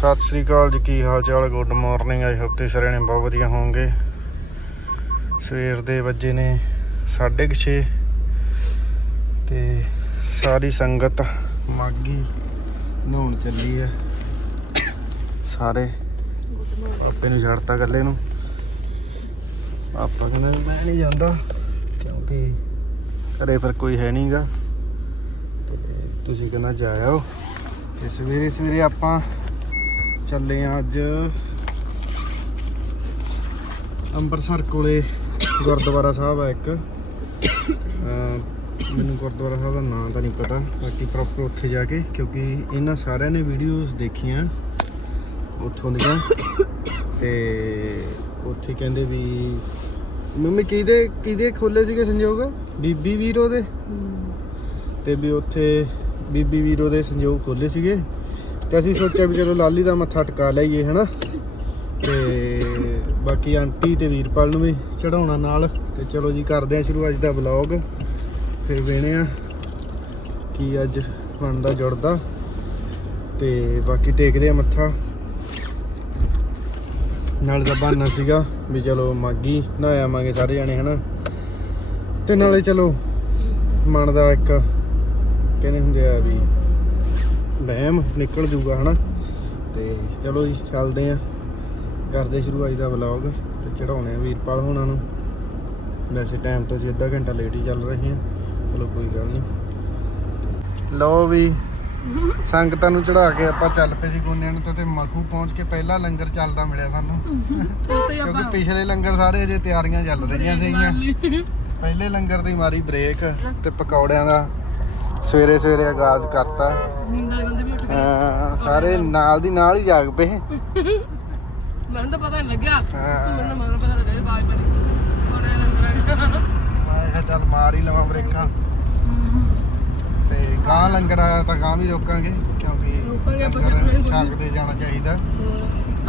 ਸਤਿ ਸ੍ਰੀ ਅਕਾਲ ਜੀ, ਕੀ ਹਾਲ ਚਾਲ? Good morning I hope ਤੁਸੀਂ ਸਾਰੇ ਨੇ ਬਹੁਤ ਵਧੀਆ ਹੋਵੋਗੇ। ਸਵੇਰ ਦੇ ਵੱਜੇ ਨੇ 6:30 ਤੇ ਸਾਰੀ ਸੰਗਤ ਮਾਗੀ ਨਹਾਉਣ ਚੱਲੀ ਹੈ ਸਾਰੇ ਆਪੇ ਨੂੰ ਛੱਡਤਾ ਇਕੱਲੇ ਨੂੰ। ਆਪਾਂ ਕਹਿੰਦਾ ਮੈਂ ਨਹੀਂ ਜਾਂਦਾ ਕਿਉਂਕਿ ਘਰੇ ਫਿਰ ਕੋਈ ਹੈ ਨਹੀਂਗਾ ਤੇ ਤੁਸੀਂ ਕਹਿੰਦਾ ਜਾਇਓ ਆਓ ਤੇ ਸਵੇਰੇ ਸਵੇਰੇ ਆਪਾਂ ਚੱਲੇ ਆ ਅੱਜ ਅੰਮ੍ਰਿਤਸਰ ਕੋਲੇ ਗੁਰਦੁਆਰਾ ਸਾਹਿਬ ਆ ਇੱਕ। ਮੈਨੂੰ ਗੁਰਦੁਆਰਾ ਸਾਹਿਬ ਦਾ ਨਾਮ ਤਾਂ ਨਹੀਂ ਪਤਾ ਬਾਕੀ ਪ੍ਰੋਪਰ ਉੱਥੇ ਜਾ ਕੇ ਕਿਉਂਕਿ ਇਹਨਾਂ ਸਾਰਿਆਂ ਨੇ ਵੀਡੀਓਜ਼ ਦੇਖੀਆਂ ਉੱਥੋਂ ਦੀਆਂ। ਤੇ ਉੱਥੇ ਕਹਿੰਦੇ ਵੀ ਮੰਮੀ ਕਿਹਦੇ ਕਿਹਦੇ ਖੋਲੇ ਸੀਗੇ ਸੰਯੋਗ ਬੀਬੀ ਵੀਰੋ ਦੇ? ਤੇ ਵੀ ਉੱਥੇ ਬੀਬੀ ਵੀਰੋ ਦੇ ਸੰਯੋਗ ਖੋਲੇ ਸੀਗੇ। ਤੇ ਅਸੀਂ ਸੋਚਿਆ ਵੀ ਚਲੋ ਲਾਲੀ ਦਾ ਮੱਥਾ ਟਿਕਾ ਲਈਏ, ਹਨਾ? ਤੇ ਬਾਕੀ ਆਂਟੀ ਤੇ ਵੀਰਪਾਲ ਨੂੰ ਵੀ ਚੜਾਉਣਾ ਨਾਲ। ਤੇ ਚਲੋ ਜੀ, ਕਰਦੇ ਆ ਸ਼ੁਰੂ ਅੱਜ ਦਾ ਵਲੌਗ। ਫਿਰ ਵੇਣੇ ਆ ਕੀ ਅੱਜ ਬਣਦਾ ਜੁੜਦਾ। ਤੇ ਬਾਕੀ ਟੇਕਦੇ ਆ ਮੱਥਾ। ਨਾਲ ਦਾ ਬਹਾਨਾ ਸੀਗਾ ਵੀ ਚਲੋ ਮਾਗੀ ਨਹਾਇਆ ਆਵਾਂਗੇ ਸਾਰੇ ਜਾਣੇ, ਹਨਾ? ਤੇ ਨਾਲੇ ਚਲੋ ਮਨ ਦਾ ਇੱਕ ਕਹਿੰਦੇ ਹੁੰਦੇ ਆ ਵੀ ਵਹਿਮ ਨਿਕਲ ਜੂਗਾ, ਹਨਾ? ਤੇ ਚਲੋ ਜੀ, ਚੱਲਦੇ ਆ। ਕਰਦੇ ਸ਼ੁਰੂ ਅੱਜ ਦਾ ਵਲੌਗ ਤੇ ਚੜਾਉਣੇ ਆ ਵੀਰਪਾਲ ਹੋਣਾ ਨੂੰ। ਵੈਸੇ ਟਾਈਮ ਤੋਂ ਅਸੀਂ ਅੱਧਾ ਘੰਟਾ ਲੇਟ ਹੀ ਚੱਲ ਰਹੇ ਹਾਂ ਚਲੋ, ਕੋਈ ਗੱਲ ਨਹੀਂ ਲਓ ਵੀ, ਸੰਗਤਾਂ ਨੂੰ ਚੜਾ ਕੇ ਆਪਾਂ ਚੱਲ ਪਏ ਸੀ ਗੋਨਿਆਂ ਨੂੰ ਤੋਂ ਤੇ ਮਖੂ ਪਹੁੰਚ ਕੇ ਪਹਿਲਾ ਲੰਗਰ ਚੱਲਦਾ ਮਿਲਿਆ ਸਾਨੂੰ। ਕਿਉਂਕਿ ਪਿਛਲੇ ਲੰਗਰ ਸਾਰੇ ਅਜੇ ਤਿਆਰੀਆਂ ਚੱਲ ਰਹੀਆਂ ਸੀਗੀਆਂ। ਪਹਿਲੇ ਲੰਗਰ ਦੀ ਮਾਰੀ ਬ੍ਰੇਕ ਤੇ ਪਕੌੜਿਆਂ ਦਾ ਸਵੇਰੇ ਸਵੇਰੇ ਆਗਾਜ਼ ਕਰਤਾ। ਨੀਂਦ ਵਾਲੇ ਬੰਦੇ ਵੀ ਉੱਠ ਗਏ। ਹਾਂ, ਸਾਰੇ ਨਾਲ ਦੀ ਨਾਲ ਹੀ ਜਾਗ ਪਏ। ਮੈਨੂੰ ਤਾਂ ਪਤਾ ਨਹੀਂ ਲੱਗਿਆ। ਹਾਂ। ਮੈਨੂੰ ਮਗਰ ਪਤਾ ਲੱਗਿਆ ਬਾਜ ਬਣੀ ਕੋਣ ਹੈ ਲੰਗਰ ਮੈਂ ਕਿਹਾ ਚੱਲ ਮਾਰ ਹੀ ਲਵਾਂ ਬ੍ਰੇਕਾਂ। ਤੇ ਗਾਂ ਲੰਗਰ ਆਇਆ ਤਾਂ ਗਾਂ ਵੀ ਰੋਕਾਂਗੇ ਕਿਉਂਕਿ ਰੋਕਾਂਗੇ, ਆਪਾਂ ਲੰਗਰ ਛਕਣੇ ਕੋਈ ਛਕਦੇ ਜਾਣਾ ਚਾਹੀਦਾ।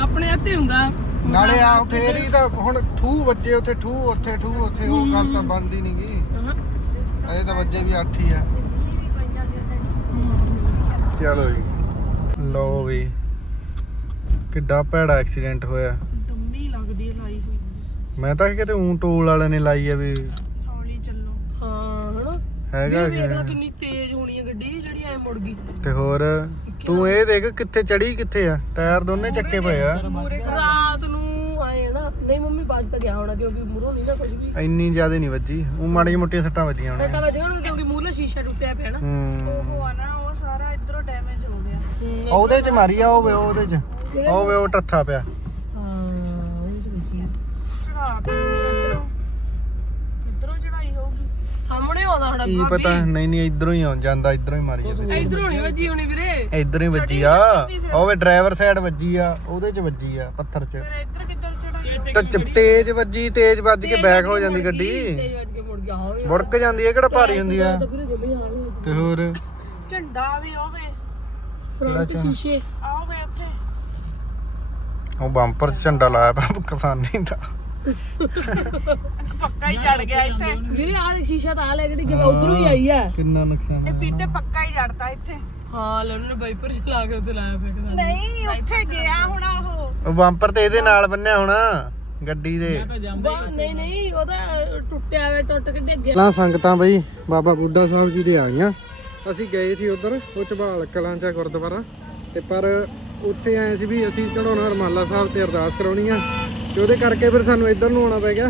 ਆਪਣੇ ਹੱਥੇ ਹੁੰਦਾ। ਨਾਲੇ ਆ ਫੇਰ ਹੀ ਤਾਂ ਹੁਣ ਠੂ ਵੱਜੇ ਉੱਥੇ ਠੂ ਉੱਥੇ ਠੂ ਉੱਥੇ ਉਹ ਗੱਲ ਤਾਂ ਬਣਦੀ ਨੀ ਗੀ। ਹਾਂ। ਅਜੇ ਤਾਂ ਵੱਜੇ ਵੀ 8 ਹੀ ਆ। ਚਲੋ ਜੀ ਲਓ ਵੀ ਕਿੱਡਾ ਭੈੜਾ ਐਕਸੀਡੈਂਟ ਹੋਇਆ। ਡੰਮੀ ਲੱਗਦੀ ਹੈ ਲਾਈ ਹੋਈ ਮੈਂ ਤਾਂ ਕਿਤੇ ਊਂ ਟੋਲ ਵਾਲਿਆਂ ਨੇ ਲਾਈ ਆ ਵੀ ਹੌਲੀ ਚੱਲੋ। ਹਾਂ ਹਨਾ? ਹੈਗਾ ਵੀ ਵੇਖ ਲਾ ਕਿ- ਕਿੰਨੀ ਤੇਜ਼ ਹੋਣੀ ਹੈ ਗੱਡੀ ਜਿਹੜੀ ਐ ਮੁੜ ਗਈ। ਤੇ ਹੋਰ ਤੂੰ ਇਹ ਦੇਖ ਕਿੱਥੇ ਚੜੀ ਕਿੱਥੇ ਆ? ਟਾਇਰ ਦੋਨੇ ਚੱਕੇ ਪਏ ਆ। ਰਾਤ ਨੂੰ ਆਏ ਨਾ ਨਹੀਂ ਮੰਮੀ ਬਾਜ ਤਾਂ ਗਿਆ ਹੋਣਾ ਕਿਉਂਕਿ ਮੂਰੋਂ ਨਹੀਂ ਨਾ ਕੁਝ ਵੀ। ਇੰਨੀ ਜ਼ਿਆਦਾ ਨਹੀਂ ਵੱਜੀ। ਉਹ ਮਾੜੀਆਂ ਮੋਟੀਆਂ ਸੱਟਾਂ ਵੱਜੀਆਂ ਸੱਟਾ ਹੋਣੀਆਂ। ਵੱਜ ਗਿਆ ਹੋਣਾ ਕਿਉਂਕਿ ਮੂਰਲਾ ਸ਼ੀਸ਼ਾ ਟੁੱਟਿਆ ਪਿਆ ਨਾ। ਹੂੰ। ਉਹ ਆ ਨਾ ਸਾਰਾ ਇਧਰੋਂ ਡੈਮੇਜ ਹੋ ਗਿਆ। ਹੂੰ, ਉਹਦੇ ਚ ਮਾਰੀ ਆ ਉਹ ਵੇ ਉਹਦੇ ਚ। ਉਹ ਵੇ ਉਹ ਟੱਥਾ ਪਿਆ। ਹਾਂ ਉਹਦੇ ਚ ਵੱਜੀ ਆ। ਚੜਾ ਇਧਰੋਂ। ਇਧਰੋਂ ਚੜਾਈ ਹੋਊਗੀ। ਸਾਹਮਣੇ ਆਉਂਦਾ ਸਾਡਾ ਕੀ ਪਤਾ ਨਹੀਂ ਨਹੀਂ ਇਧਰੋਂ ਹੀ ਆ ਜਾਂਦਾ ਇਧਰੋਂ ਹੀ ਮਾਰੀ ਜਾਂਦੇ ਇਧਰੋਂ ਨਹੀਂ ਵੱਜੀ ਹੋਣੀ ਵੀਰੇ। ਇਧਰੋਂ ਹੀ ਵੱਜੀ ਆ ਉਹ ਵੇ ਡਰਾਈਵਰ ਸਾਈਡ ਵੱਜੀ ਆ ਉਹਦੇ ਚ ਵੱਜੀ ਆ ਪੱਥਰ ਚ। ਫਿਰ ਇੱਧਰ ਕਿੱਧਰ ਚੜਾਈ ਤਾਂ ਚ- ਤੇਜ਼ ਵੱਜੀ ਤੇਜ਼ ਵੱਜ ਕੇ ਬੈਕ ਹੋ ਜਾਂਦੀ ਗੱਡੀ। ਤੇਜ਼ ਵੱਜ ਕੇ ਮੁੜ ਗਿਆ ਹੋਵੇ ਮੁੜਕ ਜਾਂਦੀ ਹੈ ਕਿਹੜਾ ਭਾਰੀ ਹੁੰਦੀ ਆ? ਤੇ ਹੋਰ? ਝੰਡਾ ਵੀ ਹੋਵੇ। ਫਰੰਟ ਸ਼ੀਸ਼ੇ। ਆਵੇ ਉੱਥੇ। ਉਹ ਬੰਪਰ 'ਚ ਝੰਡਾ ਲਾਇਆ ਪਿਆ ਕਿਸਾਨੀ ਦਾ ਪੱਕਾ ਹੀ ਜੜ ਗਿਆ ਇੱਥੇ। ਵੀਰੇ ਆਹ ਸ਼ੀਸ਼ਾ ਤਾਂ ਆ ਲੈ ਜਿਹੜੀ ਜਿਵੇਂ ਉਧਰੋਂ ਹੀ ਆਈ ਆ। ਕਿੰਨਾ ਨੁਕਸਾਨ ਇਹ ਪੀਤੇ ਪੱਕਾ ਹੀ ਜੜਤਾ ਇੱਥੇ। ਹਾਂ ਲੈ ਉਹਨੇ ਵਾਈਪਰ ਚਲਾ ਕੇ ਉੱਤੇ ਲਾਇਆ ਪਿਆ ਨਹੀਂ ਉੱਥੇ ਗਿਆ ਹੁਣ ਉਹ। ਉਹ ਬੰਪਰ ਤੇ ਇਹਦੇ ਨਾਲ ਬੰਨਿਆ ਹੋਣਾ ਗੱਡੀ ਦੇ। ਨਹੀਂ ਨਹੀਂ ਉਹਦਾ ਟੁੱਟਿਆ ਹੋਇਆ ਟੁੱਟ ਕੇ ਅੱਗੇ ਪਹਿਲਾਂ ਸੰਗਤਾਂ ਬਈ ਬਾਬਾ ਬੁੱਢਾ ਸਾਹਿਬ ਜੀ ਦੇ ਆ ਗਈਆਂ। ਅਸੀਂ ਗਏ ਸੀ ਉਧਰ, ਉਹ ਝਬਾਲ ਕਲਾਂ ਚ ਗੁਰਦੁਆਰਾ। ਤੇ ਪਰ ਉੱਥੇ ਆਏ ਸੀ ਵੀ ਅਸੀਂ ਚੜਾਉਣਾ ਰਮਾਲਾ ਸਾਹਿਬ ਤੇ ਅਰਦਾਸ ਕਰਾਉਣੀ ਆ। ਤੇ ਉਹਦੇ ਕਰਕੇ ਫਿਰ ਸਾਨੂੰ ਇੱਧਰ ਨੂੰ ਆਉਣਾ ਪੈ ਗਿਆ।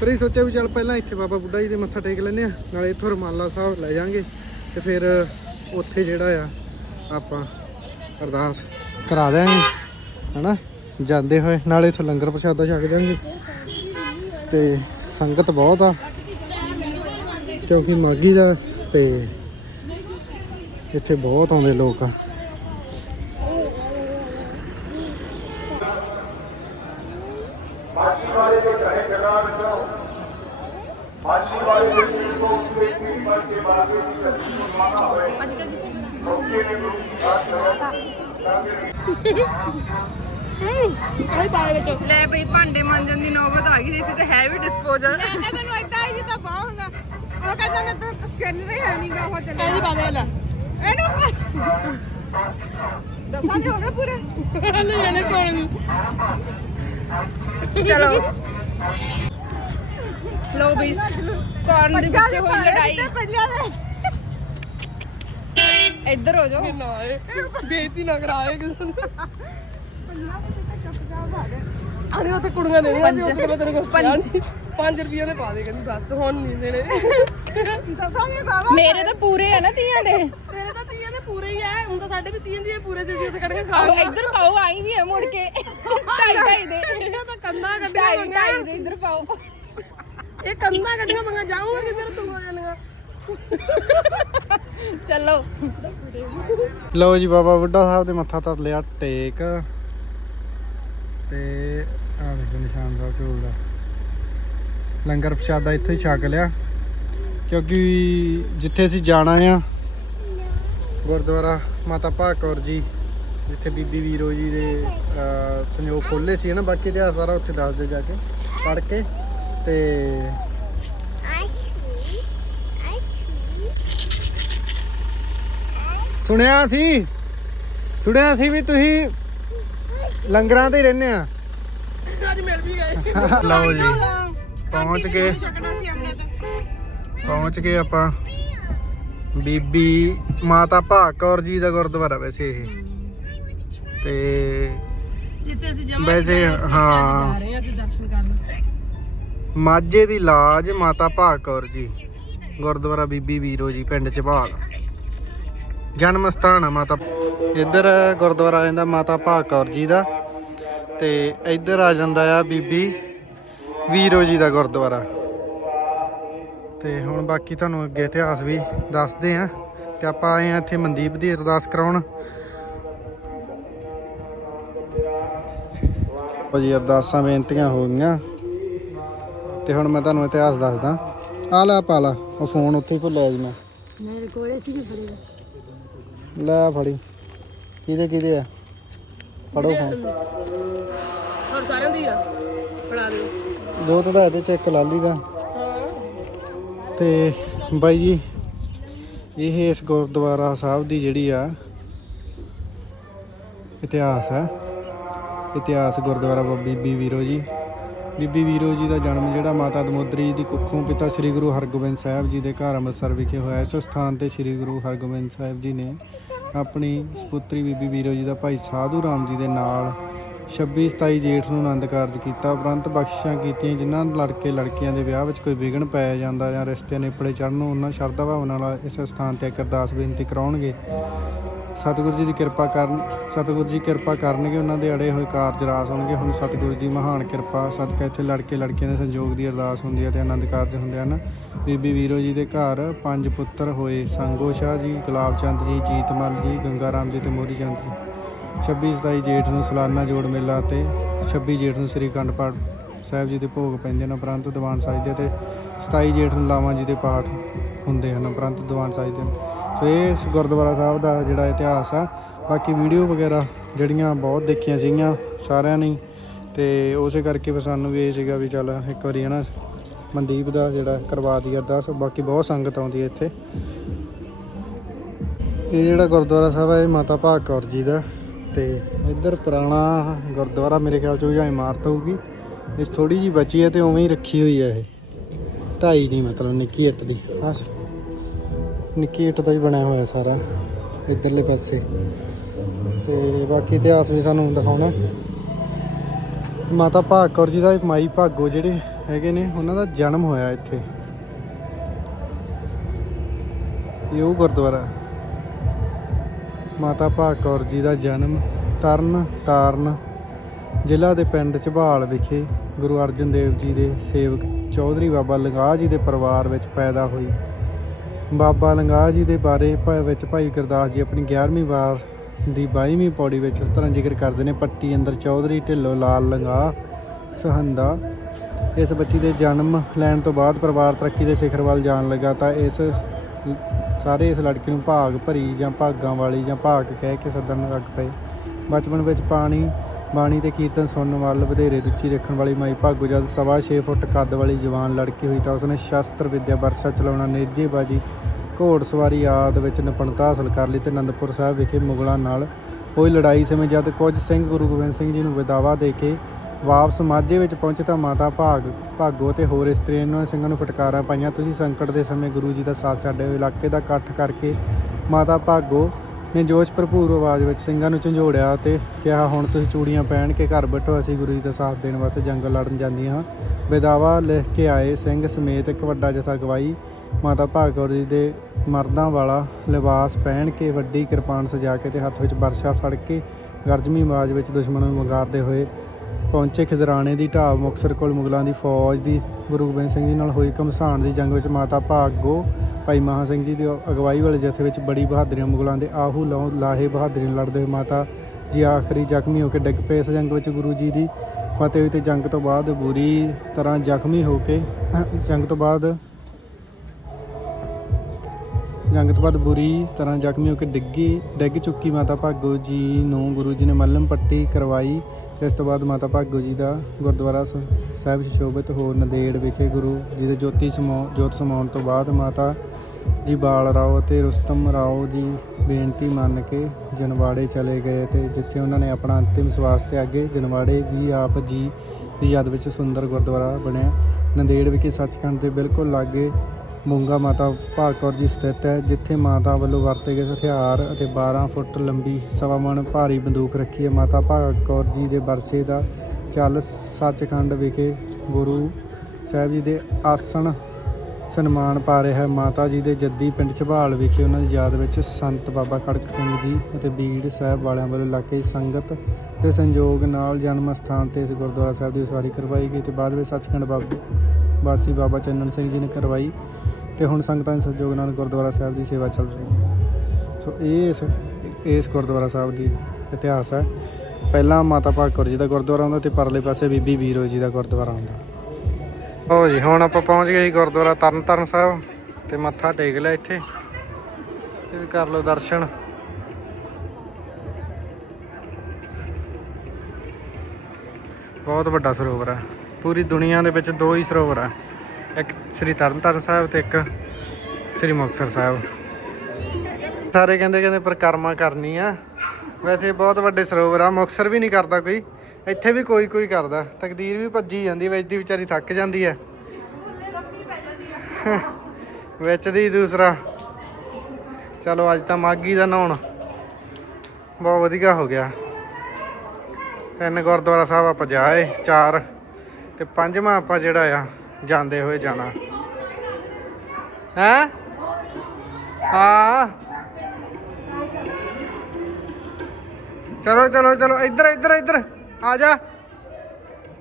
ਪਰ ਅਸੀਂ ਸੋਚਿਆ ਵੀ ਚੱਲ ਪਹਿਲਾਂ ਇੱਥੇ ਬਾਬਾ ਬੁੱਢਾ ਜੀ ਦੇ ਮੱਥਾ ਟੇਕ ਲੈਂਦੇ ਆ, ਨਾਲੇ ਇੱਥੋਂ ਰਮਾਲਾ ਸਾਹਿਬ ਲੈ ਜਾਾਂਗੇ। ਤੇ ਫਿਰ ਉੱਥੇ ਜਿਹੜਾ ਆ, ਆਪਾਂ ਅਰਦਾਸ ਕਰਾ ਦਿਆਂਗੇ। ਹਨਾ? ਜਾਂਦੇ ਹੋਏ, ਨਾਲੇ ਇੱਥੋਂ ਲੰਗਰ ਪ੍ਰਸ਼ਾਦਾ ਛਕ ਜਾਾਂਗੇ ਤੇ ਸੰਗਤ ਬਹੁਤ ਆ। ਕਿਉਂਕਿ ਮਾਗੀ ਦਾ ਤੇ ਇੱਥੇ ਬਹੁਤ ਆਉਂਦੇ ਲੋਕ। ਆ ਲੈ ਬਈ ਭਾਂਡੇ ਮਾਂਜਣ ਦੀ ਨੌਬਤ ਆ ਗਈ ਜਿੱਥੇ ਤੇ ਹੈ ਵੀ ਡਿਸਪੋਜ਼ਲ ਮੈਨੂੰ ਏਦਾਂ ਹੀ ਜਿੱਦਾਂ ਬਾਹ ਹੁੰਦਾ। ਉਹ ਕਹਿੰਦਾ ਮੈਂ ਤਾਂ ਸਕੈਨਰ ਹੀ ਹੈ ਨਹੀਂਗਾ ਉਹ ਚੱਲ ਪਾ ਦੇ ਲੈ ਦਸਾਂ ਦੇ ਹੋ ਗਏ ਪੂਰੇ? ਲੈ ਜਾਣੇ ਕੋਣ ਚਲੋ। ਲੋ ਵੀ ਕਾਰਨ ਦੇ ਵਿੱਚ ਹੋਈ ਲੜਾਈ। ਪੰਜਾਂ ਦੇ। ਇੱਧਰ ਹੋ ਜਾਓ। ਨਾ ਏ ਬੇਇੱਜ਼ਤੀ ਨਾ ਕਰਾਏ ਕਿਸੇ ਨੂੰ। ਅਰੇ ਉੱਥੇ ਕੁੜੀਆਂ ਨੇ ਉਹ ਮੈਂ ਤੇਰੇ ਕੋਲ ਪੰਜ 5 ਰੁਪਏ ਦੇ ਪਾ ਦੇ ਕਹਿੰਦੀ ਬਸ ਹੁਣ ਨਹੀਂ ਦੇਣੇ। ਦਸਾਂ ਦੇ ਬਾਬਾ। ਮੇਰੇ ਤਾਂ ਪੂਰੇ ਆ ਨਾ ਤੀਆਂ ਦੇ। ਤੇਰੇ ਤਾਂ ਤੀਆਂ ਦੇ ਪੂਰੇ ਹੀ ਐ ਹੁਣ ਤਾਂ ਸਾਡੇ ਵੀ ਤੀਆਂ ਦੇ ਪੂਰੇ ਸੀ ਉੱਥੇ ਕੱਢ ਕੇ ਖਾ ਆਓ ਇੱਧਰ ਪਾਓ ਆਈ ਨਹੀਂ ਹੈ ਮੁੜ ਕੇ। ਢਾਈ ਢਾਈ ਦੇ। ਇਹਨਾਂ ਤਾਂ ਕੰਨਾਂ ਕੱਢੀਆਂ ਢਾਈ ਮੰਗਾ। ਢਾਈ ਦੇ ਇੱਧਰ ਪਾਓ। ਇਹ ਕੰਨਾਂ ਕੱਢੀਆਂ ਮੰਗਾ ਜਾਊਂਗਾ ਕਿੱਧਰ ਤੂੰ ਹੋ ਜਾਣਗਾ ਚਲੋ। ਲਓ ਜੀ ਬਾਬਾ ਬੁੱਢਾ ਸਾਹਿਬ ਦੇ ਮੱਥਾ ਤਾਂ ਲਿਆ ਟੇਕ। ਤੇ ਆ ਦੇਖੋ ਨਿਸ਼ਾਨ ਸਾਹਿਬ ਝੂਲਦਾ ਲੰਗਰ ਪ੍ਰਸ਼ਾਦਾ ਇੱਥੋਂ ਹੀ ਛਕ ਲਿਆ। ਕਿਉਂਕਿ ਜਿੱਥੇ ਅਸੀਂ ਜਾਣਾ ਆ ਗੁਰਦੁਆਰਾ ਮਾਤਾ ਭਾਗ ਕੌਰ ਜੀ ਜਿੱਥੇ ਬੀਬੀ ਵੀਰੋ ਜੀ ਦੇ ਸੰਯੋਗ ਖੋਲੇ ਸੀ ਨਾ ਬਾਕੀ ਇਤਿਹਾਸ ਸਾਰਾ ਉੱਥੇ ਦੱਸ ਦਿਓ ਜਾ ਕੇ ਪੜ੍ਹ ਕੇ ਤੇ ਸੁਣਿਆ ਸੀ? ਸੁਣਿਆ ਸੀ ਵੀ ਤੁਸੀਂ ਲੰਗਰਾਂ ਤੇ ਹੀ ਰਹਿੰਦੇ ਆ? ਅੱਜ ਮਿਲ ਵੀ ਗਏ। ਲਓ ਜੀ। ਪਹੁੰਚ ਗਏ। ਪਹੁੰਚ ਗਏ ਆਪਾਂ। ਬੀਬੀ ਮਾਤਾ ਭਾਗ ਕੌਰ ਜੀ ਦਾ ਗੁਰਦੁਆਰਾ ਵੈਸੇ ਇਹ। ਤੇ ਜਿੱਥੇ ਅਸੀਂ ਜਮਾ ਵੈਸੇ ਹਾਂ ਰਹੇ ਹਾਂ ਅਸੀਂ ਦਰਸ਼ਨ ਕਰਨ। ਮਾਝੇ ਦੀ ਲਾਜ ਮਾਤਾ ਭਾਗ ਕੌਰ ਜੀ। ਗੁਰਦੁਆਰਾ ਬੀਬੀ ਵੀਰੋ ਜੀ ਪਿੰਡ ਚਬਾਲ ਜਨਮ ਸਥਾਨ ਆ ਮਾਤਾ ਇੱਧਰ ਗੁਰਦੁਆਰਾ ਆ ਜਾਂਦਾ ਮਾਤਾ ਭਾਗ ਕੌਰ ਜੀ ਦਾ। ਤੇ ਇੱਧਰ ਆ ਜਾਂਦਾ ਆ ਬੀਬੀ ਵੀਰੋ ਜੀ ਦਾ ਗੁਰਦੁਆਰਾ। ਤੇ ਹੁਣ ਬਾਕੀ ਤੁਹਾਨੂੰ ਅੱਗੇ ਇਤਿਹਾਸ ਵੀ ਦੱਸਦੇ ਆ। ਤੇ ਆਪਾਂ ਆਏ ਆ ਇੱਥੇ ਮਨਦੀਪ ਦੀ ਅਰਦਾਸ ਕਰਾਉਣ। ਉਹ ਜੀ ਅਰਦਾਸਾਂ ਬੇਨਤੀਆਂ ਹੋ ਗਈਆਂ। ਤੇ ਹੁਣ ਮੈਂ ਤੁਹਾਨੂੰ ਇਤਿਹਾਸ ਦੱਸਦਾ। ਆ ਲੈ ਪਾ ਲਾ ਉਹ ਫੋਨ ਉੱਥੇ ਹੀ ਭੁੱਲਿਆ ਜੀ ਮੈਂ। ਮੇਰੇ ਕੋਲੇ ਸੀ ਫੜੇ। ਲੈ ਫੜੀ। ਕਿਹਦੇ ਕਿਹਦੇ ਆ? ਫੜੋ ਫੋਨ। ਹੋਰ ਸਾਰਿਆਂ ਦੀ ਆ। ਫੜਾ ਦਿਓ। ਦੋ ਤਾਂ ਇਹਦੇ ਚ, ਇੱਕ ਲਾਲੀ ਦਾ। ਤੇ ਬਾਈ ਜੀ, ਇਹ ਇਸ ਗੁਰਦੁਆਰਾ ਸਾਹਿਬ ਦੀ ਜਿਹੜੀ ਆ, ਇਤਿਹਾਸ ਹੈ ਇਤਿਹਾਸ ਗੁਰਦੁਆਰਾ ਬਾਬਾ ਬੀਬੀ ਵੀਰੋ ਜੀ। ਬੀਬੀ ਵੀਰੋ ਜੀ ਦਾ ਜਨਮ ਜਿਹੜਾ ਮਾਤਾ ਦਮੋਦਰੀ ਦੀ ਕੁੱਖੋਂ ਪਿਤਾ ਸ੍ਰੀ ਗੁਰੂ ਹਰਗੋਬਿੰਦ ਸਾਹਿਬ ਜੀ ਦੇ ਘਰ ਅੰਮ੍ਰਿਤਸਰ ਵਿਖੇ ਹੋਇਆ। ਇਸ ਸਥਾਨ ਤੇ ਸ੍ਰੀ ਗੁਰੂ ਹਰਗੋਬਿੰਦ ਸਾਹਿਬ ਜੀ ਨੇ ਆਪਣੀ ਸਪੁੱਤਰੀ ਬੀਬੀ ਵੀਰੋ ਜੀ ਦਾ ਭਾਈ ਸਾਧੂ ਰਾਮ ਜੀ ਦੇ ਨਾਲ 26 27 ਜੇਠ ਨੂੰ ਆਨੰਦ ਕਾਰਜ ਕੀਤਾ। ਉਪਰੰਤ ਬਖਸ਼ਿਸ਼ਾਂ ਕੀਤੀਆਂ ਜਿਨ੍ਹਾਂ ਲੜਕੇ ਲੜਕੀਆਂ ਦੇ ਵਿਆਹ ਵਿੱਚ ਕੋਈ ਵਿਘਨ ਪਾਇਆ ਜਾਂਦਾ ਜਾਂ ਰਿਸ਼ਤੇ ਨੇਪੜੇ ਚੜ੍ਹਨ ਨੂੰ ਉਹਨਾਂ ਸ਼ਰਧਾ ਭਾਵਨਾ ਨਾਲ ਇਸ ਸਥਾਨ ਤੇ ਇੱਕ ਅਰਦਾਸ ਬੇਨਤੀ ਕਰਾਉਣਗੇ। ਸਤਿਗੁਰੂ ਜੀ ਦੀ ਕਿਰਪਾ ਕਰਨ, ਸਤਿਗੁਰੂ ਜੀ ਕਿਰਪਾ ਕਰਨਗੇ ਉਹਨਾਂ ਦੇ ਅੜੇ ਹੋਏ ਕਾਰਜ ਰਾਸ ਹੋਣਗੇ। ਹੁਣ ਸਤਿਗੁਰੂ ਜੀ ਮਹਾਨ ਕਿਰਪਾ, ਸਦਕਾ ਇੱਥੇ ਲੜਕੇ ਲੜਕੀਆਂ ਦੇ ਸੰਯੋਗ ਦੀ ਅਰਦਾਸ ਹੁੰਦੀ ਹੈ ਤੇ ਆਨੰਦ ਕਾਰਜ ਹੁੰਦੇ ਹਨ। ਬੀਬੀ ਵੀਰੋ ਜੀ ਦੇ ਘਰ ਪੰਜ ਪੁੱਤਰ ਹੋਏ, ਸੰਗੋ ਸ਼ਾਹ ਜੀ, ਗੁਲਾਬ ਚੰਦ ਜੀ ਜੀਤਮਲ ਜੀ ਗੰਗਾ ਰਾਮ ਜੀ ਤੇ ਮੋਰੀ ਚੰਦ ਜੀ। 26 27 ਜੇਠ ਨੂੰ ਸਲਾਨਾ ਜੋੜ ਮੇਲਾ ਅਤੇ 26 ਜੇਠ ਨੂੰ ਸ੍ਰੀ ਅਖੰਡ ਪਾਠ ਸਾਹਿਬ ਜੀ ਦੇ ਭੋਗ ਪੈਂਦੇ ਹਨ ਉਪਰੰਤ ਦੀਵਾਨ ਸਾਜਦੇ ਤੇ 27 ਜੇਠ ਨੂੰ ਲਾਵਾਂ ਜੀ ਦੇ ਪਾਠ ਹੁੰਦੇ ਹਨ ਉਪਰੰਤ ਦੀਵਾਨ ਸਾਜਦੇ ਨੇ ਸੋ ਇਹ ਇਸ ਗੁਰਦੁਆਰਾ ਸਾਹਿਬ ਦਾ ਜਿਹੜਾ ਇਤਿਹਾਸ ਆ ਬਾਕੀ ਵੀਡੀਓ ਵਗੈਰਾ ਜਿਹੜੀਆਂ ਬਹੁਤ ਦੇਖੀਆਂ ਸੀਗੀਆਂ ਸਾਰਿਆਂ ਨੇ ਹੀ, ਤੇ ਉਸੇ ਕਰਕੇ ਫਿਰ ਸਾਨੂੰ ਵੀ ਇਹ ਸੀਗਾ ਵੀ ਚੱਲ ਇੱਕ ਵਾਰੀ ਹਨਾ ਮਨਦੀਪ ਦਾ ਜਿਹੜਾ ਕਰਵਾ ਦੀ ਅਰਦਾਸ ਬਾਕੀ ਬਹੁਤ ਸੰਗਤ ਆਉਂਦੀ ਹੈ ਇੱਥੇ। ਇਹ ਜਿਹੜਾ ਗੁਰਦੁਆਰਾ ਸਾਹਿਬ ਹੈ ਇਹ ਮਾਤਾ ਭਾਗ ਕੌਰ ਜੀ ਦਾ। ਤੇ ਇੱਧਰ ਪੁਰਾਣਾ ਗੁਰਦੁਆਰਾ ਮੇਰੇ ਖਿਆਲ ਚ ਉਹ ਜਾਂ ਇਮਾਰਤ ਹੋਊਗੀ ਇਸ ਥੋੜੀ ਜੀ ਬਚੀ ਹੈ ਤੇ ਉਵੇਂ ਹੀ ਰੱਖੀ ਹੋਈ ਹੈ ਇਹ। ਢਾਈ ਨਹੀਂ ਮਤਲਬ ਨਿੱਕੀ ਇੱਟ ਦੀ। ਬਸ। ਨਿੱਕੀ ਇੱਟ ਦਾ ਹੀ ਬਣਿਆ ਹੋਇਆ ਸਾਰਾ, ਇੱਧਰਲੇ ਪਾਸੇ। ਤੇ ਬਾਕੀ ਇਤਿਹਾਸ ਵੀ ਸਾਨੂੰ ਦਿਖਾਉਣਾ। ਮਾਤਾ ਭਾਗ ਕੌਰ ਜੀ ਦਾ ਮਾਈ ਭਾਗੋ ਜਿਹੜੇ ਹੈਗੇ ਨੇ, ਉਹਨਾਂ ਦਾ ਜਨਮ ਹੋਇਆ ਇੱਥੇ। ਇਹ ਉਹ ਗੁਰਦੁਆਰਾ। ਮਾਤਾ ਭਾਗ ਕੌਰ ਜੀ ਦਾ ਜਨਮ ਤਰਨ ਤਾਰਨ ਜ਼ਿਲ੍ਹਾ ਦੇ ਪਿੰਡ ਝਬਾਲ ਵਿਖੇ ਗੁਰੂ ਅਰਜਨ ਦੇਵ ਜੀ ਦੇ ਸੇਵਕ ਚੌਧਰੀ ਬਾਬਾ ਲੰਗਾਹ ਜੀ ਦੇ ਪਰਿਵਾਰ ਵਿੱਚ ਪੈਦਾ ਹੋਈ। ਬਾਬਾ ਲੰਗਾਹ ਜੀ ਦੇ ਬਾਰੇ ਵਿੱਚ ਭਾਈ ਗੁਰਦਾਸ ਜੀ ਆਪਣੀ 11ਵੀਂ ਵਾਰ ਦੀ 22ਵੀਂ ਪੌੜੀ ਵਿੱਚ ਇਸ ਤਰ੍ਹਾਂ ਜ਼ਿਕਰ ਕਰਦੇ ਨੇ, ਪੱਟੀ ਅੰਦਰ ਚੌਧਰੀ, ਢਿੱਲੋਂ, ਲਾਲ ਲੰਗਾਹ, ਸਹੰਦਾ। ਇਸ ਬੱਚੀ ਦੇ ਜਨਮ ਲੈਣ ਤੋਂ ਬਾਅਦ ਪਰਿਵਾਰ ਤਰੱਕੀ ਦੇ ਸਿਖਰ ਵੱਲ ਜਾਣ ਲੱਗਾ ਤਾਂ ਇਸ ਸਾਰੇ ਇਸ ਲੜਕੀ ਨੂੰ ਭਾਗ ਭਰੀ ਜਾਂ ਭਾਗਾਂ ਵਾਲੀ ਜਾਂ ਭਾਗ ਕਹਿ ਕੇ ਸੱਦਣ ਲੱਗ ਪਏ। ਬਚਪਨ ਵਿੱਚ ਪਾਣੀ, ਬਾਣੀ ਤੇ ਕੀਰਤਨ ਸੁਣਨ ਵੱਲ ਵਧੇਰੇ ਰੁਚੀ ਰੱਖਣ ਵਾਲੀ ਮਾਈ ਭਾਗੋ ਜਦ ਸਵਾ ਛੇ ਫੁੱਟ ਕੱਦ ਵਾਲੀ ਜਵਾਨ ਲੜਕੀ ਹੋਈ ਤਾਂ ਉਸਨੇ ਸ਼ਸਤਰ ਵਿੱਦਿਆ ਵਰਸ਼ਾ ਚਲਾਉਣਾ, ਨੇਜੇਬਾਜੀ ਘੋੜਸਵਾਰੀ ਆਦਿ ਵਿੱਚ ਨਿਪੁੰਨਤਾ ਹਾਸਲ ਕਰ ਲਈ ਤੇ ਅਨੰਦਪੁਰ ਸਾਹਿਬ ਵਿਖੇ ਮੁਗਲਾਂ ਨਾਲ ਹੋਈ ਲੜਾਈ ਸਮੇਂ ਜਦ ਕੁਝ ਸਿੰਘ ਗੁਰੂ ਗੋਬਿੰਦ ਸਿੰਘ ਜੀ ਨੂੰ ਵਿਦਾਵਾ ਦੇ ਕੇ ਵਾਪਸ ਮਾਝੇ ਵਿੱਚ ਪਹੁੰਚੇ ਤਾਂ ਮਾਤਾ ਭਾਗ, ਭਾਗੋ ਤੇ ਹੋਰ ਇਸਤਰੀਆਂ ਨੇ ਸਿੰਘਾਂ ਨੂੰ ਫਟਕਾਰਾਂ ਪਾਈਆਂ। ਤੁਸੀਂ ਸੰਕਟ ਦੇ ਸਮੇਂ ਗੁਰੂ ਜੀ ਦਾ ਸਾਥ ਸਾਡੇ ਇਲਾਕੇ ਦਾ ਇਕੱਠ ਕਰਕੇ ਮਾਤਾ ਭਾਗੋ ਨੇ ਜੋਸ਼ ਭਰਪੂਰ ਆਵਾਜ਼ ਵਿੱਚ ਸਿੰਘਾਂ ਨੂੰ ਝੰਜੋੜਿਆ ਤੇ ਕਿਹਾ, ਹੁਣ ਤੁਸੀਂ ਚੂੜੀਆਂ ਪਹਿਨ ਕੇ ਘਰ ਬੈਠੋ, ਅਸੀਂ ਗੁਰੂ ਜੀ ਦਾ ਸਾਥ ਦੇਣ ਵਾਸਤੇ ਜੰਗ ਲੜਨ ਜਾਂਦੀਆਂ ਹਾਂ। ਵਿਦਾਵਾ ਲਿਖ ਕੇ ਆਏ ਸਿੰਘ ਸਮੇਤ ਇੱਕ ਵੱਡਾ ਜਥਾ ਗਵਾਈ ਮਾਤਾ ਭਾਗੋ ਜੀ ਦੇ ਮਰਦਾਂ ਵਾਲਾ ਲਿਬਾਸ ਪਹਿਨ ਕੇ ਵੱਡੀ ਕਿਰਪਾਨ ਸਜਾ ਕੇ ਤੇ ਹੱਥ ਵਿੱਚ ਵਰਸ਼ਾ ਫੜ ਕੇ ਗਰਜਮੀ ਆਵਾਜ਼ ਵਿੱਚ ਦੁਸ਼ਮਣਾਂ ਨੂੰ ਵੰਗਾਰਦੇ ਹੋਏ ਪਹੁੰਚੇ ਖਿਦਰਾਣੇ ਦੀ ਢਾਬ ਮੁਕਤਸਰ ਕੋਲ ਮੁਗਲਾਂ ਦੀ ਫੌਜ ਦੀ, ਗੁਰੂ ਗੋਬਿੰਦ ਸਿੰਘ ਜੀ ਨਾਲ ਹੋਈ ਘਮਸਾਨ ਦੀ ਜੰਗ ਵਿੱਚ ਮਾਤਾ ਭਾਗੋ, ਭਾਈ ਮਹਾ ਸਿੰਘ ਜੀ ਦੀ ਅਗਵਾਈ ਵਾਲੇ ਜਥੇ ਵਿੱਚ ਬੜੀ ਬਹਾਦਰੀ ਮੁਗਲਾਂ ਦੇ ਆਹੂ ਲਾਹ ਲਾਹੇ ਬਹਾਦਰੀ ਨਾਲ ਲੜਦੇ ਹੋਏ ਮਾਤਾ ਜੀ ਆਖਰੀ ਜ਼ਖਮੀ ਹੋ ਕੇ ਡਿੱਗ ਪਏ। ਇਸ ਜੰਗ ਵਿੱਚ ਗੁਰੂ ਜੀ ਦੀ ਫਤਿਹ ਹੋਈ ਤੇ ਜੰਗ ਤੋਂ ਬਾਅਦ ਬੁਰੀ ਤਰ੍ਹਾਂ ਜ਼ਖਮੀ ਹੋ ਕੇ, ਜੰਗ ਤੋਂ ਬਾਅਦ, ਜੰਗ ਤੋਂ ਬਾਅਦ ਬੁਰੀ ਤਰ੍ਹਾਂ ਜ਼ਖਮੀ ਹੋ ਕੇ ਡਿੱਗੀ, ਡਿੱਗ ਚੁੱਕੀ ਮਾਤਾ ਭਾਗੋ ਜੀ ਨੂੰ ਗੁਰੂ ਜੀ ਨੇ ਮੱਲਮ ਪੱਟੀ ਕਰਵਾਈ। ਇਸ ਤੋਂ ਬਾਅਦ ਮਾਤਾ ਭਾਗੋ ਜੀ ਦਾ ਗੁਰਦੁਆਰਾ ਸ- ਸਾਹਿਬ ਸ਼ੋਭਿਤ ਹੋ ਨੰਦੇੜ ਵਿਖੇ ਗੁਰੂ ਜੀ ਦੇ ਜੋਤੀ ਸਮਾ, ਜੋਤ ਸਮਾਉਣ ਤੋਂ ਬਾਅਦ ਮਾਤਾ ਜੀ ਬਾਲ ਰਾਓ ਅਤੇ ਰੁਸਤਮ ਰਾਓ ਜੀ ਬੇਨਤੀ ਮੰਨ ਕੇ ਜਨਵਾੜੇ ਚਲੇ ਗਏ ਤੇ ਜਿੱਥੇ ਉਹਨਾਂ ਨੇ ਆਪਣਾ ਅੰਤਿਮ ਸਵਾਸ ਤੇ ਅੱਗੇ ਜਨਵਾੜੇ ਵੀ ਆਪ ਜੀ ਦੀ ਯਾਦ ਵਿੱਚ ਸੁੰਦਰ ਗੁਰਦੁਆਰਾ ਬਣਿਆ। ਨੰਦੇੜ ਵਿਖੇ ਸੱਚਖੰਡ ਦੇ ਬਿਲਕੁਲ ਲਾਗੇ ਮੂੰਗਾ ਮਾਤਾ ਭਾਗ ਕੌਰ ਜੀ ਸਥਿਤ ਹੈ, ਜਿੱਥੇ ਮਾਤਾ ਵੱਲੋਂ ਵਰਤੇ ਗਏ ਹਥਿਆਰ ਅਤੇ 12 ਫੁੱਟ ਲੰਬੀ, ਸਵਾ ਮਣ ਭਾਰੀ ਬੰਦੂਕ ਰੱਖੀ ਹੈ। ਮਾਤਾ ਭਾਗ ਕੌਰ ਜੀ ਦੇ ਵਰਸੇ ਦਾ ਚੱਲ ਸੱਚਖੰਡ ਵਿਖੇ ਗੁਰੂ ਸਾਹਿਬ ਜੀ ਦੇ ਆਸਣ ਸਨਮਾਨ ਪਾ ਰਿਹਾ ਹੈ। ਮਾਤਾ ਜੀ ਦੇ ਜੱਦੀ ਪਿੰਡ ਝਬਾਲ ਵਿਖੇ ਉਹਨਾਂ ਦੀ ਯਾਦ ਵਿੱਚ ਸੰਤ ਬਾਬਾ ਖੜਕ ਸਿੰਘ ਜੀ ਅਤੇ ਬੀੜ ਸਾਹਿਬ ਵਾਲਿਆਂ ਵੱਲੋਂ ਇਲਾਕੇ ਦੀ ਸੰਗਤ ਤੇ ਸੰਯੋਗ ਨਾਲ ਜਨਮ ਸਥਾਨ ਤੇ ਇਸ ਗੁਰਦੁਆਰਾ ਸਾਹਿਬ ਦੀ ਉਸਾਰੀ ਕਰਵਾਈ ਗਈ ਤੇ ਬਾਅਦ ਵਿੱਚ ਸੱਚਖੰਡ ਬਾਬਾ ਵਾਸੀ ਬਾਬਾ ਚੰਨਨ ਸਿੰਘ ਜੀ ਨੇ ਕਰਵਾਈ। ਤੇ ਹੁਣ ਸੰਗਤਾਂ ਦੇ ਸਹਿਯੋਗ ਨਾਲ ਗੁਰਦੁਆਰਾ ਸਾਹਿਬ ਦੀ ਸੇਵਾ ਚੱਲ ਰਹੀ ਹੈ। ਸੋ ਇਹ ਇਸ ਇਸ ਗੁਰਦੁਆਰਾ ਸਾਹਿਬ ਦੀ ਇਤਿਹਾਸ ਹੈ। ਪਹਿਲਾਂ ਮਾਤਾ ਭਾਗ ਜੀ ਦਾ ਗੁਰਦੁਆਰਾ ਹੁੰਦਾ ਤੇ ਪਰਲੇ ਪਾਸੇ ਬੀਬੀ ਵੀਰੋ ਜੀ ਦਾ ਗੁਰਦੁਆਰਾ ਹੁੰਦਾ। ਹੋ ਜੀ, ਹੁਣ ਆਪਾਂ ਪਹੁੰਚ ਗਏ ਜੀ ਗੁਰਦੁਆਰਾ ਤਰਨਤਾਰਨ ਸਾਹਿਬ ਤੇ ਮੱਥਾ ਟੇਕ ਲਿਆ ਇੱਥੇ। ਤੇ ਵੀ ਕਰ ਲਓ ਦਰਸ਼ਨ। ਬਹੁਤ ਵੱਡਾ ਸਰੋਵਰ ਹੈ। ਪੂਰੀ ਦੁਨੀਆ ਦੇ ਵਿੱਚ ਦੋ ਹੀ ਸਰੋਵਰ ਹੈ। ਇੱਕ ਸ੍ਰੀ ਤਰਨਤਾਰਨ ਸਾਹਿਬ ਤੇ ਇੱਕ ਸ੍ਰੀ ਮੁਕਤਸਰ ਸਾਹਿਬ। ਸਾਰੇ ਕਹਿੰਦੇ ਕਹਿੰਦੇ ਪਰਿਕਰਮਾ ਕਰਨੀ ਆ। ਵੈਸੇ ਬਹੁਤ ਵੱਡੇ ਸਰੋਵਰ ਆ, ਮੁਕਤਸਰ ਵੀ ਨਹੀਂ ਕਰਦਾ ਕੋਈ। ਇੱਥੇ ਵੀ ਕੋਈ ਕੋਈ ਕਰਦਾ। ਤਕਦੀਰ ਵੀ ਭੱਜੀ ਜਾਂਦੀ ਵਿੱਚ ਦੀ ਵਿਚਾਰੀ ਥੱਕ ਜਾਂਦੀ ਹੈ ਵਿੱਚ ਦੀ ਦੂਸਰਾ। ਚਲੋ ਅੱਜ ਤਾਂ ਮਾਗੀ ਦਾ ਨਹਾਉਣ ਬਹੁਤ ਵਧੀਆ ਹੋ ਗਿਆ। ਤਿੰਨ ਗੁਰਦੁਆਰਾ ਸਾਹਿਬ ਆਪਾਂ ਜਾਏ, ਚਾਰ ਤੇ ਪੰਜਵਾਂ ਆਪਾਂ ਜਿਹੜਾ ਆ ਜਾਂਦੇ ਹੋਏ ਜਾਣਾ। ਹੈ? ਹਾਂ। ਚਲੋ ਚਲੋ ਚਲੋ, ਇੱਧਰ ਇੱਧਰ ਇੱਧਰ, ਆ ਜਾ।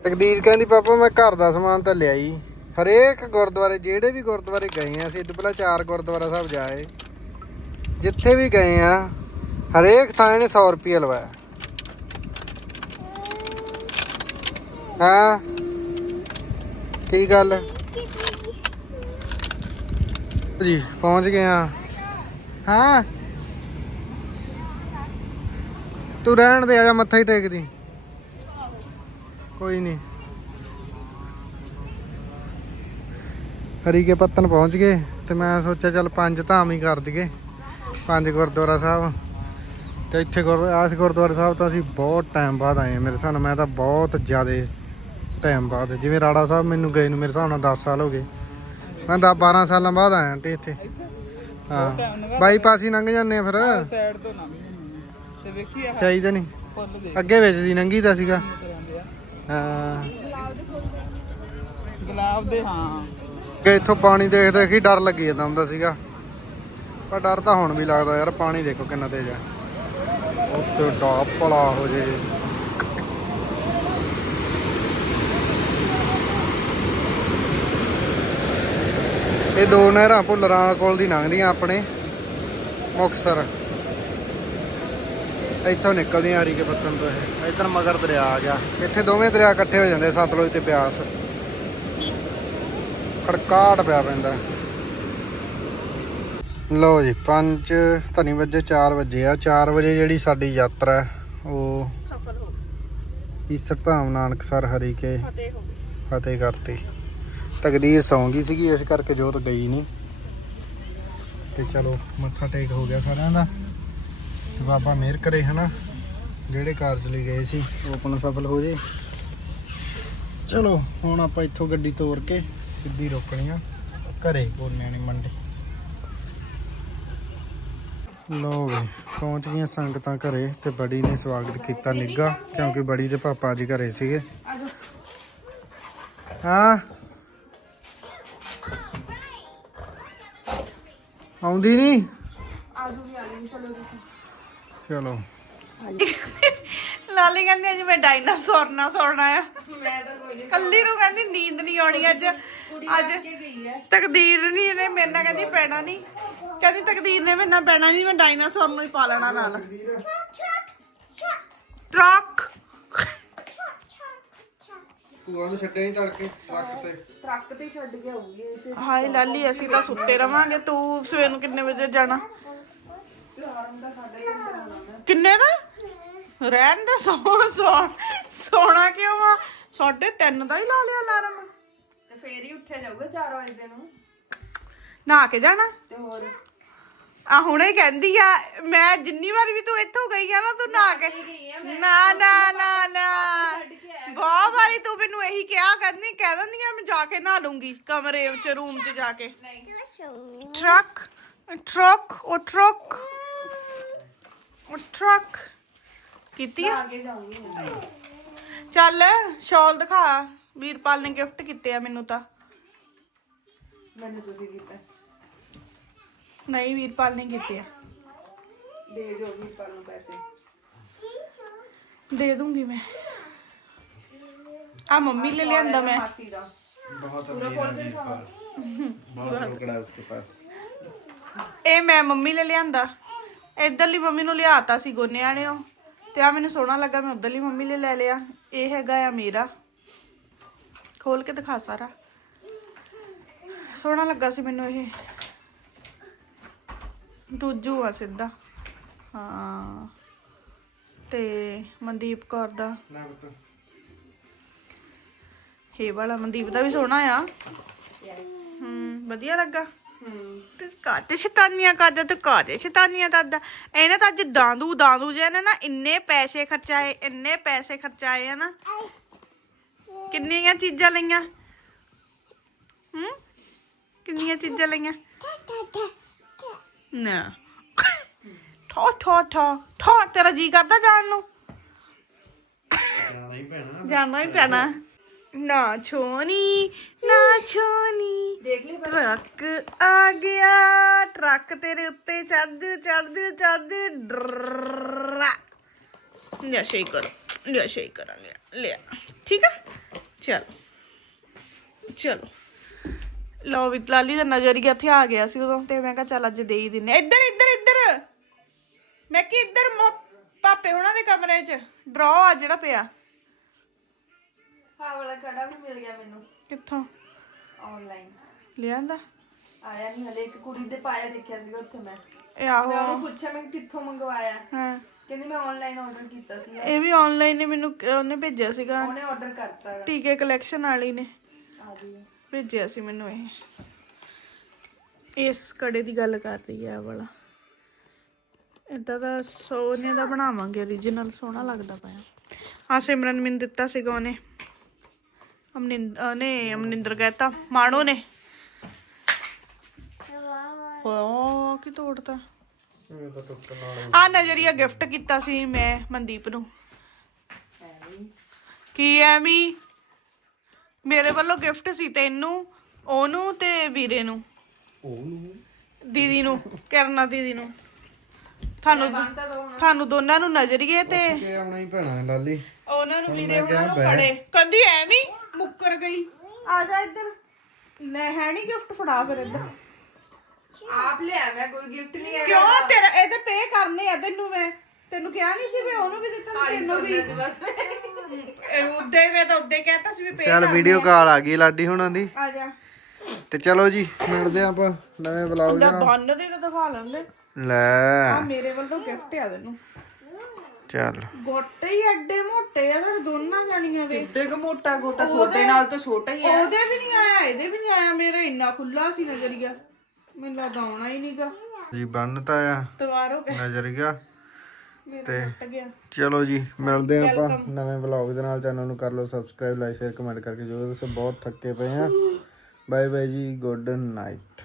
ਤਕਦੀਰ ਕਹਿੰਦੀ, ਪਾਪਾ, ਮੈਂ ਘਰ ਦਾ ਸਮਾਨ ਤਾਂ ਲਿਆਈ। ਹਰੇਕ ਗੁਰਦੁਆਰੇ, ਜਿਹੜੇ ਵੀ ਗੁਰਦੁਆਰੇ ਗਏ ਆ ਅਸੀਂ ਇਹ ਪਹਿਲਾਂ ਚਾਰ ਗੁਰਦੁਆਰਾ ਸਾਹਿਬ ਜਾਏ, ਜਿੱਥੇ ਵੀ ਗਏ ਆ, ਹਰੇਕ ਥਾਂ ਨੇ 100 ਰੁਪਏ ਲਵਾਇਆ। ਹਾਂ? ਕੀ ਗੱਲ? ਜੀ, ਪਹੁੰਚ ਗਏ ਆ। ਹਾਂ? ਤੂੰ ਰਹਿਣ ਦੇ, ਆ ਜਾ ਮੱਥਾ ਹੀ ਟੇਕਦੀ। ਕੋਈ ਨਹੀਂ। ਹਰੀ ਕੇ ਪੱਤਨ ਪਹੁੰਚ ਗਏ, ਤੇ ਮੈਂ ਸੋਚਿਆ ਚੱਲ ਪੰਜ ਧਾਮ ਹੀ ਕਰ ਦਈਏ। ਪੰਜ ਗੁਰਦੁਆਰਾ ਸਾਹਿਬ। ਤੇ ਇੱਥੇ ਗੁਰ ਆਸ ਗੁਰਦੁਆਰਾ ਸਾਹਿਬ ਤਾਂ ਅਸੀਂ ਬਹੁਤ ਟਾਈਮ ਬਾਅਦ ਆਏ ਮੇਰੇ ਸਾਨੂੰ ਮੈਂ ਤਾਂ ਬਹੁਤ ਜ਼ਿਆਦਾ ਟਾਈਮ ਬਾਅਦ। ਜਿਵੇਂ ਰਾੜਾ ਸਾਹਿਬ ਮੈਨੂੰ ਗਏ ਨੂੰ ਮੇਰੇ ਹਿਸਾਬ ਨਾਲ 10 ਸਾਲ ਹੋ ਗਏ। ਮੈਂ 10 12 ਸਾਲਾਂ ਬਾਅਦ ਆਇਆ ਤੇ ਇੱਥੇ। ਹਾਂ। ਬਾਈਪਾਸ ਹੀ ਲੰਘ ਜਾਂਦੇ ਆ ਫਿਰ। ਸਾਈਡ ਤੋਂ ਨਾ ਤੇ ਵੇਖੀ ਆ ਚਾਹੀਦਾ ਨਹੀਂ ਫੁੱਲ ਦੇ। ਅੱਗੇ ਵਿੱਚ ਦੀ ਲੰਘੀ ਤਾਂ ਸੀਗਾ ਹਾਂ। ਗੁਲਾਬ ਦੇ ਹਾਂ। ਕਿ ਇੱਥੋਂ ਪਾਣੀ ਦੇਖ ਦੇਖ ਹੀ ਡਰ ਲੱਗੀ ਜਾਂਦਾ ਹੁੰਦਾ ਸੀਗਾ। ਪਰ ਡਰ ਤਾਂ ਹੁਣ ਵੀ ਲੱਗਦਾ ਯਾਰ ਪਾਣੀ ਦੇਖੋ ਕਿੰਨਾ ਤੇਜ਼ ਆ। ਉੱਤੇ ਡਾਪ ਭਲਾ ਹੋ ਜੇ। ਇਹ ਦੋ ਨਹਿਰਾਂ ਭੁੱਲਰਾਂ ਕੋਲ ਦੀ ਲੰਘਦੀਆਂ ਆਪਣੇ ਮੁਕਤਸਰ। ਇੱਥੋਂ ਨਿਕਲਦੀਆਂ ਹਰੀ ਕੇ ਪੱਤਨ ਤੋਂ ਇਹ। ਇੱਧਰ ਮਗਰ ਦਰਿਆ ਆ ਗਿਆ। ਇੱਥੇ ਦੋਵੇਂ ਦਰਿਆ ਇਕੱਠੇ ਹੋ ਜਾਂਦੇ ਸਤਲੁਜ ਤੇ ਬਿਆਸ। ਖੜਕਾਟ ਪਿਆ ਪੈਂਦਾ। ਲਓ ਜੀ 5 ਧਨੀ ਵਜੇ 4 ਵਜੇ ਆ। 4 ਵਜੇ ਜਿਹੜੀ ਸਾਡੀ ਯਾਤਰਾ ਉਹ ਸਫਲ ਹੋ ਈਸਰ ਧਾਮ ਨਾਨਕਸਰ ਹਰੀ ਕੇ ਫਤਿਹ ਹੋ ਫਤਿਹ ਕਰਤੀ। ਤਕਦੀਰ ਸੌਂ ਗਈ ਸੀਗੀ, ਇਸ ਕਰਕੇ ਜੋਤ ਗਈ ਨਹੀਂ। ਤੇ ਚਲੋ, ਮੱਥਾ ਟੇਕ ਹੋ ਗਿਆ ਸਾਰਿਆਂ ਦਾ। ਤੇ ਬਾਬਾ ਮਿਹਰ ਕਰੇ, ਹਨਾ? ਜਿਹੜੇ ਕਾਰਜ ਲਈ ਗਏ ਸੀ, ਉਹ ਆਪਣਾ ਸਫਲ ਹੋ ਜੇ। ਚਲੋ, ਹੁਣ ਆਪਾਂ ਇੱਥੋਂ ਗੱਡੀ ਤੋਰ ਕੇ ਸਿੱਧੀ ਰੋਕਣੀ ਆ। ਘਰੇ ਕੋਨੇ ਨੇ ਮੰਡੀ। ਲੋ ਵੀ ਪਹੁੰਚ ਗਈਆਂ ਸੰਗਤਾਂ ਘਰੇ ਤੇ ਬੜੀ ਨੇ ਸਵਾਗਤ ਕੀਤਾ ਨਿੱਗਾ ਕਿਉਂਕਿ ਬੜੀ ਦੇ ਪਾਪਾ ਜੀ ਘਰੇ ਸੀਗੇ। ਹਾਂ? ਆਉਂਦੀ ਨਹੀਂ? ਚਲੋ ਲਾਲੀ ਕਹਿੰਦੀ ਅੱਜ ਮੈਂ ਡਾਇਨਾਸੌਰ ਨਾਲ ਸੌਣਾ ਆ। ਕੱਲੀ ਨੂੰ ਕਹਿੰਦੀ ਨੀਂਦ ਨਹੀਂ ਆਉਣੀ ਅੱਜ। ਅੱਜ ਤਕਦੀਰ ਨਹੀਂ ਇਹਨੇ ਮੇਰੇ ਨਾਲ ਕਹਿੰਦੀ ਪੈਣਾ ਨਹੀਂ ਕਹਿੰਦੀ ਤਕਦੀਰ ਨੇ ਮੇਰੇ ਨਾਲ ਪੈਣਾ ਨਹੀਂ ਮੈਂ ਡਾਇਨਾਸੌਰ ਨੂੰ ਹੀ ਪਾ ਲੈਣਾ ਨਾਲ। ਟਰੱਕ ਤੂੰ ਨੂੰ ਛੱਡਿਆ ਹੀ ਤੜਕੇ ਟਰੱਕ ਤੇ? ਟਰੱਕ ਤੇ ਛੱਡ ਕੇ ਆਉਗੀ ਇਸੇ ਹਾਏ ਲਾਲੀ ਅਸੀਂ ਤਾਂ ਸੁੱਤੇ ਰਵਾਂਗੇ। ਤੂੰ ਸਵੇਰ ਨੂੰ ਕਿੰਨੇ ਵਜੇ ਜਾਣਾ? ਕਿੰਨੇ ਦਾ? ਰਹਿਣ ਦੇ ਸੌ ਸੌ ਸੋਣਾ ਕਿਉਂ ਆ? ਸਾਢੇ ਤਿੰਨ ਦਾ ਹੀ ਲਾ ਲਿਆ ਅਲਾਰਮ ਤੇ ਫੇਰ ਹੀ ਉੱਠਿਆ ਜਾਊਗਾ 4 ਵਜੇ ਨੂੰ। ਨਹਾ ਕੇ ਜਾਣਾ? ਤੇ ਹੋਰ? ਆ ਹੁਣੇ ਕਹਿੰਦੀ ਆ ਮੈਂ ਜਿੰਨੀ ਵਾਰ ਵੀ ਤੂੰ ਇੱਥੋਂ ਗਈ ਆ ਨਾ ਤੂੰ ਨਹਾ ਕੇ ਨਾ ਨਾ ਨਾ ਨਾ। ਬਹੁਤ ਵਾਰੀ ਤੂੰ ਮੈਨੂੰ ਇਹੀ ਕਿਹਾ ਕਹਿੰਦੀ ਕਹਿ ਦਿੰਦੀ ਆ ਮੈਂ ਜਾ ਕੇ ਨਹਾ ਲੂੰਗੀ ਕਮਰੇ ਵਿੱਚ ਰੂਮ 'ਚ ਜਾ ਕੇ। ਟਰੱਕ ਟਰੱਕ ਉਹ ਟਰੱਕ। ਉਹ ਟਰੱਕ। ਕੀਤੀ ਆ? ਚੱਲ ਸ਼ਾਲ ਦਿਖਾ। ਵੀਰਪਾਲ ਨੇ ਗਿਫਟ ਕੀਤੇ ਆ ਮੈਨੂੰ ਤਾਂ। ਮੈਨੂੰ ਤੁਸੀਂ ਕੀਤਾ। ਨਹੀਂ ਵੀਰਪਾਲ ਨੇ ਕੀਤੇ ਆ। ਦੇ ਦਿਓ ਵੀ ਪਰ ਨੂੰ ਪੈਸੇ। ਦੇ ਦੂੰਗੀ ਮੈਂ। ਆ ਮੰਮੀ ਲੈ ਲਿਆਂਦਾ ਮੈਂ। ਮਾਸੀ ਦਾ। ਬਹੁਤ ਬਹੁਤ ਰੁਕੜਾ ਉਸਕੇ ਪਾਸ। ਇਹ ਮੈਂ ਮੰਮੀ ਲੈ ਲਿਆਂਦਾ। ਇਧਰਲੀ ਮੰਮੀ ਨੂੰ ਲਿਆਤਾ ਸੀ ਗੋਨਿਆਂ ਨੇ ਉਹ ਤੇ ਆ ਮੈਨੂੰ ਸੋਹਣਾ ਲੱਗਾ ਮੈਂ ਉਧਰਲੀ ਮੰਮੀ ਲਈ ਲੈ ਲਿਆ। ਇਹ ਹੈਗਾ ਆ ਮੇਰਾ ਖੋਲ ਕੇ ਦਿਖਾ ਸਾਰਾ। ਸੋਹਣਾ ਲੱਗਾ ਸੀ ਮੈਨੂੰ ਇਹ। ਦੂਜੂ ਆ ਸਿੱਧਾ। ਹਾਂ। ਤੇ ਮਨਦੀਪ ਕੌਰ ਦਾ। ਨਾ ਪੁੱਤ। ਇਹ ਵਾਲਾ ਮਨਦੀਪ ਦਾ ਵੀ ਸੋਹਣਾ ਆ। ਹੂੰ ਵਧੀਆ ਲੱਗਾ। ਤੇ ਕਾਤੇ ਸ਼ੈਤਾਨੀਆਂ ਕਰਦਾ ਤੂੰ ਕਾਤੇ ਸ਼ੈਤਾਨੀਆਂ ਕਰਦਾ। ਇਹਨੇ ਤਾਂ ਅੱਜ ਦਾਂਦੂ ਦਾਂਦੂ ਜੇ ਨੇ ਨਾ ਇੰਨੇ ਪੈਸੇ ਖਰਚਾਏ ਇੰਨੇ ਪੈਸੇ ਖਰਚਾਏ ਆ ਨਾ। ਕਿੰਨੀਆਂ ਚੀਜ਼ਾਂ ਲਈਆਂ? ਹੂੰ? ਕਿੰਨੀਆਂ ਚੀਜ਼ਾਂ ਲਈਆਂ? ਨਾ। ਠੋ ਠੋ ਠੋ ਠੋ ਤੇਰਾ ਜੀ ਕਰਦਾ ਜਾਣ ਨੂੰ। ਜਾਣਾ ਹੀ ਪੈਣਾ। ਜਾਣਾ ਹੀ ਪੈਣਾ। ਨਾ ਛੋਨੀ ਨਾ ਛੋਨੀ। ਦੇਖ ਲਈ ਟਰੱਕ ਆ ਗਿਆ। ਟਰੱਕ ਤੇਰੇ ਉੱਤੇ ਚੜ੍ਹ ਚੜ੍ਹ ਚੜ੍ਹ ਲਿਆ ਸ਼ੇਕ ਕਰ। ਲਿਆ ਸ਼ੇਕ ਕਰਾਂਗੇ। ਲਿਆ। ਠੀਕ ਆ? ਚਲੋ। ਚਲੋ। ਲਓ ਵੀ ਲਾਲੀ ਦਾ ਨਜ਼ਰ ਹੀ ਇੱਥੇ ਆ ਗਿਆ ਸੀ ਉਦੋਂ ਤੇ ਮੈਂ ਕਿਹਾ ਚੱਲ ਅੱਜ ਦੇ ਹੀ ਦਿੰਨੇ। ਇੱਧਰ ਇੱਧਰ ਇੱਧਰ। ਮੈਂ ਕਿ ਇੱਧਰ ਪਾਪੇ ਉਹਨਾਂ ਦੇ ਕਮਰੇ 'ਚ ਡਰਾ ਆ ਜਿਹੜਾ ਪਿਆ। ਹਾਂ ਵਾਲਾ ਕੜਾ ਵੀ ਮਿਲ ਗਿਆ ਮੈਨੂੰ। ਕਿੱਥੋਂ? ਆਨਲਾਈਨ ਲਿਆਂਦਾ ਆਇਆ ਨਹੀਂ ਹਲੇ ਇੱਕ ਕੁੜੀ ਦੇ ਪਾਇਆ ਦੇਖਿਆ ਸੀਗਾ ਉੱਥੇ ਮੈਂ। ਇਹ ਆਹੋ। ਮੈਂ ਉਹਨੂੰ ਪੁੱਛਿਆ ਮੈਂ ਕਿੱਥੋਂ ਮੰਗਵਾਇਆ? ਹਾਂ। ਕਹਿੰਦੀ ਮੈਂ ਆਨਲਾਈਨ ਆਰਡਰ ਕੀਤਾ ਸੀ ਇਹ ਵੀ ਆਨਲਾਈਨ ਨੇ ਮੈਨੂੰ ਉਹਨੇ ਭੇਜਿਆ ਸੀਗਾ। ਉਹਨੇ ਆਰਡਰ ਕਰਤਾ। ਟੀਕੇ ਕਲੈਕਸ਼ਨ ਵਾਲੀ ਨੇ। ਆ ਗਈ। ਭੇਜਿਆ ਸੀ ਮੈਨੂੰ ਇਹ। ਇਸ ਕੜੇ ਦੀ ਗੱਲ ਕਰ ਰਹੀ ਹੈ ਵਾਲਾ। ਇਦਾਂ ਦਾ ਸੋਨੇ ਦਾ ਬਣਾਵਾਂਗੇ origignal ਸੋਹਣਾ ਲੱਗਦਾ ਪਿਆ। ਆ ਸਿਮਰਨ ਮੈਨੂੰ ਦਿੱਤਾ ਸੀਗਾ ਉਹਨੇ। ਅਮਨਿੰਦ ਉਹਨੇ ਅਮਨਿੰਦਰ ਕਹਿਤਾ, ਮਾਣੋ ਨੇ। ਹੋ ਕੀ ਤੋੜਤਾ। ਇਹ ਆ ਨਜ਼ਰੀਆ ਗਿਫਟ ਕੀਤਾ ਸੀ ਮੈਂ ਮਨਦੀਪ ਨੂੰ। ਕੀ ਐਵੇਂ ਮੇਰੇ ਵੱਲੋਂ ਗਿਫਟ ਸੀ ਤੈਨੂੰ ਉਹਨੂੰ ਤੇ ਵੀਰੇ ਨੂੰ। ਉਹਨੂੰ? ਦੀਦੀ ਨੂੰ ਕਰਨਾ ਦੀਦੀ ਨੂੰ। ਤੁਹਾਨੂੰ ਤੁਹਾਨੂੰ ਦੋਨਾਂ ਨੂੰ ਨਜ਼ਰੀਏ ਤੇ। ਕਿ ਆਉਣਾ ਹੀ ਪੈਣਾ ਹੈ ਲਾਲੀ। ਉਹਨਾਂ ਨੂੰ ਵੀਰੇ ਉਹਨਾਂ ਨੂੰ। ਫੜੇ। ਕਹਿੰਦੀ ਐਵੇਂ ਮੁੱਕਰ ਗਈ। ਆ ਜਾ ਇੱਧਰ। ਲੈ ਹੈ ਨਹੀਂ ਗਿਫਟ ਫੜਾ ਫਿਰ ਇੱਧਰ। ਆਪ ਲੈ ਕੋਈ ਗਿਫਟ ਨਹੀਂ ਆਇਆ ਕਿਉਂ? ਤੇਰਾ ਇਹ ਤੇ ਪੇ ਕਰਨੇ ਆ ਤੈਨੂੰ ਮੈਂ। ਤੈਨੂੰ ਕਿਹਾ ਨਹੀਂ ਸੀ ਵੀ ਉਹਨੂੰ ਵੀ ਦਿੱਤਾ ਤੈਨੂੰ ਵੀ। ਉੱਦੇ ਮੈਂ ਤਾਂ ਉੱਦੇ ਕਹਿਤਾ ਸੀ ਵੀ ਪੇ ਚੱਲ ਵੀਡੀਓ ਕਾਲ ਆ ਗਈ ਲਾਡੀ ਹੁਣਾਂ ਦੀ। ਆ ਜਾ। ਤੇ ਚਲੋ ਜੀ ਮਿਲਦੇ ਆਂ ਆਪਾਂ ਨਵੇਂ ਵਲੌਗ ਲੈ ਬੰਨ ਦੇ ਤਾਂ ਦਿਖਾ ਲੈਂਦੇ। ਲੈ। ਆ ਮੇਰੇ ਵੱਲੋਂ ਗਿਫਟ ਆ ਤੈਨੂੰ। ਚੱਲ। ਗੋਟੇ ਹੀ ਐਡੇ ਮੋਟੇ ਆ ਤੁਹਾਡੇ ਦੋਨਾਂ ਜਾਣੀਆਂ ਦੇ। ਦੇਖ ਮੋਟਾ ਗੋਟਾ ਤੁਹਾਡੇ ਨਾਲ ਤਾਂ ਛੋਟਾ ਹੀ ਹੈ ਉਹਦੇ ਵੀ ਨਹੀਂ ਆਇਆ ਇਹਦੇ ਵੀ ਨਹੀਂ ਆਇਆ। ਮੇਰਾ ਇੰਨਾ ਖੁੱਲਾ ਸੀ ਨਜ਼ਰੀਆ। ਮੈਨੂੰ ਲੱਗਦਾ ਆਉਣਾ ਹੀ ਨਹੀਂਗਾ ਜੀ ਬੰਨਤਾ ਆ। ਤਵਾਰੋ। ਨਜ਼ਰ ਗਿਆ ਤੇ ਚਲੋ ਜੀ ਮਿਲਦੇ ਆਂ ਆਪਾਂ। ਨਵੇਂ ਵਲੌਗ ਦੇ ਨਾਲ। ਚੈਨਲ ਨੂੰ ਕਰ ਲਓ ਸਬਸਕ੍ਰਾਈਬ ਲਾਈਕ ਸ਼ੇਅਰ ਕਮੈਂਟ ਕਰਕੇ ਜੋ ਦੱਸੋ। ਬਹੁਤ ਥੱਕੇ ਪਏ ਆ bye bye ji good night